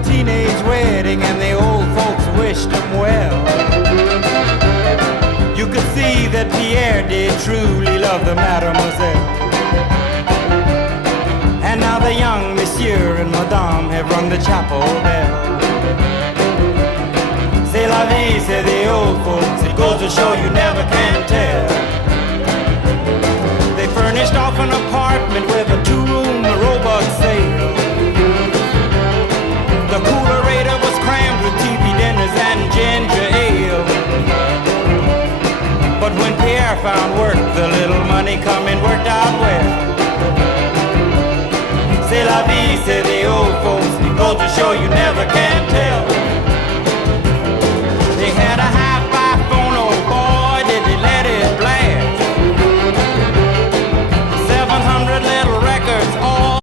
a teenage wedding and the old folks wished him well. You could see that Pierre did truly love the mademoiselle. And now the young monsieur and madame have rung the chapel bell. C'est la vie, say the old folks, it goes to show you never can tell. They furnished off an apartment with a two-room robot sale. The coolerator was crammed with TV dinners and ginger ale. But when Pierre found work, the little money coming worked out well. C'est la vie, say the old folks, it goes to show you never can